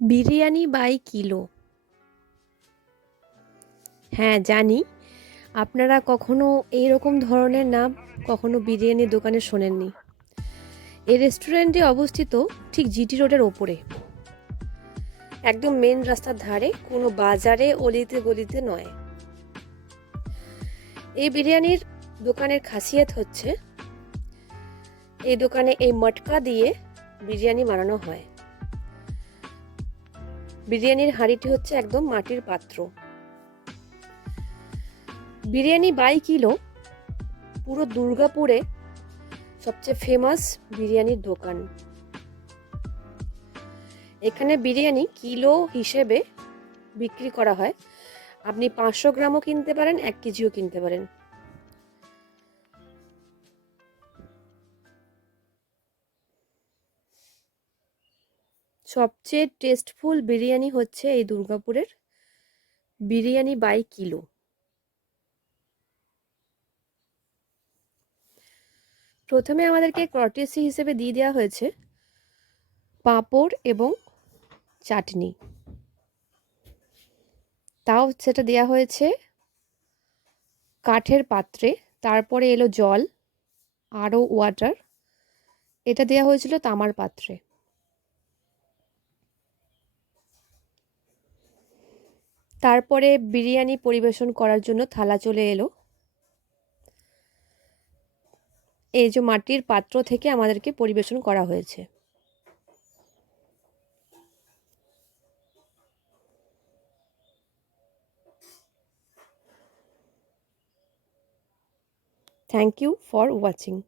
Biryani by kilo. হ্যাঁ, জানি। আপনারা কখনো এইরকম ধরনের নাম কখনো বিরিয়ানির দোকানে শোনেননি। এই রেস্টুরেন্টটি অবস্থিত ঠিক জিটি রোডের ওপরে, একদম মেন রাস্তার ধারে, কোনো বাজারে অলিতে গলিতে নয়। এই বিরিয়ানির দোকানের খাসিয়ত হচ্ছে এই দোকানে এই মটকা দিয়ে বিরিয়ানি বানানো হয়। বিরিয়ানির হাঁড়িটি হচ্ছে একদম মাটির পাত্র। বিরিয়ানি বাই কিলো পুরো দুর্গাপুরে সবচেয়ে ফেমাস বিরিয়ানির দোকান। এখানে বিরিয়ানি কিলো হিসেবে বিক্রি করা হয়। আপনি 500 গ্রামও কিনতে পারেন, 1 কেজিও কিনতে পারেন। সবচেয়ে টেস্টফুল বিরিয়ানি হচ্ছে এই দুর্গাপুরের বিরিয়ানি বাই কিলো। প্রথমে আমাদেরকে কর্টেসি হিসেবে দিয়ে দেওয়া হয়েছে পাঁপড় এবং চাটনি। তাও সেটা দেওয়া হয়েছে কাঠের পাত্রে। তারপরে এলো জল, আরও ওয়াটার। এটা দেওয়া হয়েছিল তামার পাত্রে। তারপরে বিরিয়ানি পরিবেশন করার জন্য থালা চলে এলো। এই যে মাটির পাত্র থেকে আমাদেরকে পরিবেশন করা হয়েছে। Thank you for watching.